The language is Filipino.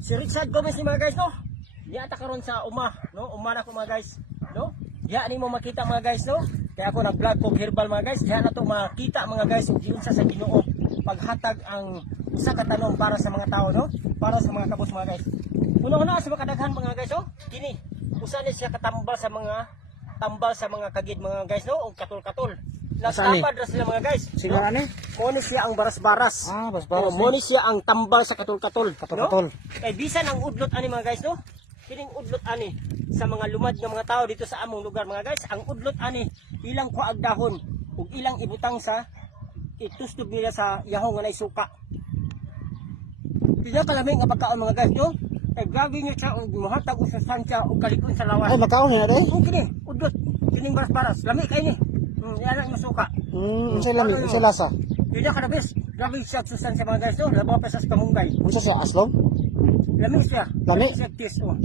si Richard Gomez ni mga guys no. Di ata karon sa uma, no? Uma na ko mga guys, no? Diya ni mo makita mga guys no. Kaya ako nag-vlog ko herbal mga guys. Diya na to makita mga guys ug giunsa sa Ginoo paghatag ang usa ka tanom para sa mga tao no. Para sa mga kabos mga guys. Una-una sa mga kadaghan mga guys oh. Kini usa ni siya katambal sa mga tambal sa mga kagid mga guys no, og ni? Nagtapad ra sila mga guys. Sino no? ani? Moni siya ang baras-baras. Ah, baras-baras Oh, moni siya ang tambal sa. Katol-katol. No? Kay bisan ang udlot ani mga guys no. Kining udlot ani sa mga lumad nga mga tao dito sa among lugar mga guys, ang udlot ani ilang kuag dahon ug ilang ibutang sa itusdog nila sa yahong nga naisuka. Kaya kalaming nga pagkaon mga guys no. Kay gagi niyo siya og muhatag og sustansya og kalikon sa lawas. Ay, makaon na day. Oh, kini, udlot. Kining baras-baras. Lami kay ni. Hmm, yan ang masuka. Hmm, unsay lami, unsay lasa? Yun na kanabis. Grabe siya at sustansya mga guys no. Labaw pa sa kamunggay. Unsa siya aslom? Lami siya. Lami? Siya tis, oh.